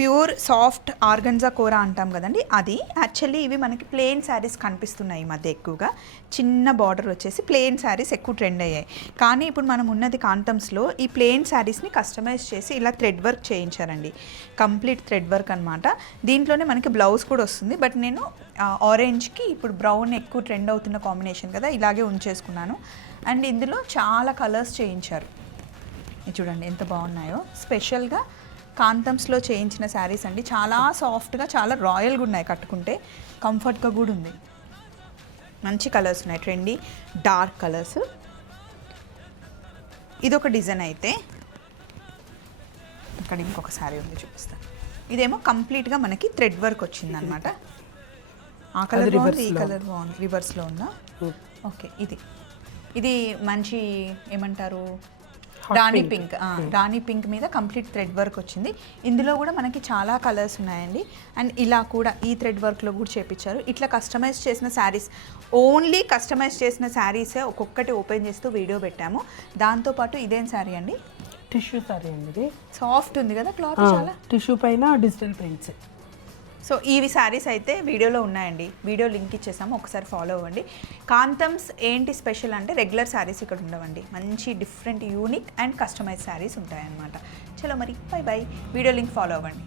Pure soft organza కోరా అంటాం కదండి, అది యాక్చువల్లీ ఇవి మనకి ప్లెయిన్ శారీస్ కనిపిస్తున్నాయి ఈ మధ్య ఎక్కువగా. చిన్న బార్డర్ వచ్చేసి ప్లెయిన్ శారీస్ ఎక్కువ ట్రెండ్ అయ్యాయి. కానీ ఇప్పుడు మనం ఉన్నది కాంటమ్స్లో ఈ ప్లెయిన్ శారీస్ని కస్టమైజ్ చేసి ఇలా థ్రెడ్ వర్క్ చేయించారండి. కంప్లీట్ థ్రెడ్ వర్క్ అనమాట. దీంట్లోనే మనకి బ్లౌజ్ కూడా వస్తుంది. బట్ నేను ఆరెంజ్కి ఇప్పుడు బ్రౌన్ ఎక్కువ ట్రెండ్ అవుతున్న కాంబినేషన్ కదా, ఇలాగే ఉంచేసుకున్నాను. అండ్ ఇందులో చాలా కలర్స్ చేయించారు. ఇది చూడండి ఎంత బాగున్నాయో. స్పెషల్గా కాంతమ్స్లో చేయించిన శారీస్ అండి. చాలా సాఫ్ట్గా, చాలా రాయల్గా ఉన్నాయి. కట్టుకుంటే కంఫర్ట్గా కూడా ఉంది. మంచి కలర్స్ ఉన్నాయి, ట్రెండీ డార్క్ కలర్స్. ఇదొక డిజైన్ అయితే, ఇక్కడ ఇంకొక శారీ ఉంది చూపిస్తాను. ఇదేమో కంప్లీట్గా మనకి థ్రెడ్ వర్క్ వచ్చిందనమాట. ఆ కలర్ బాగుంది, ఈ కలర్ బాగుంది. రివర్స్లో ఉందా? ఓకే. ఇది మంచి ఏమంటారు, రాణి పింక్. రాణి పింక్ మీద కంప్లీట్ థ్రెడ్ వర్క్ వచ్చింది. ఇందులో కూడా మనకి చాలా కలర్స్ ఉన్నాయండి. అండ్ ఇలా కూడా ఈ థ్రెడ్ వర్క్లో కూడా చేపించారు. ఇట్లా కస్టమైజ్ చేసిన శారీస్, ఓన్లీ కస్టమైజ్ చేసిన శారీసే ఒక్కొక్కటి ఓపెన్ చేస్తూ వీడియో పెట్టాము. దాంతోపాటు ఇదేం శారీ అండి? టిష్యూ శారీ అండి. ఇది సాఫ్ట్ ఉంది కదా క్లాత్, చాలా టిష్యూ పైన డిజిటల్ ప్రింట్స్. సో ఇవి శారీస్ అయితే వీడియోలో ఉన్నాయండి. వీడియో లింక్ ఇచ్చేసాము, ఒకసారి ఫాలో అవ్వండి. కాంతమ్స్ ఏంటి స్పెషల్ అంటే రెగ్యులర్ శారీస్ ఇక్కడ ఉండవండి. మంచి different, unique and customise saris ఉంటాయన్నమాట. చలో మరి, bye bye. Video link follow అవ్వండి.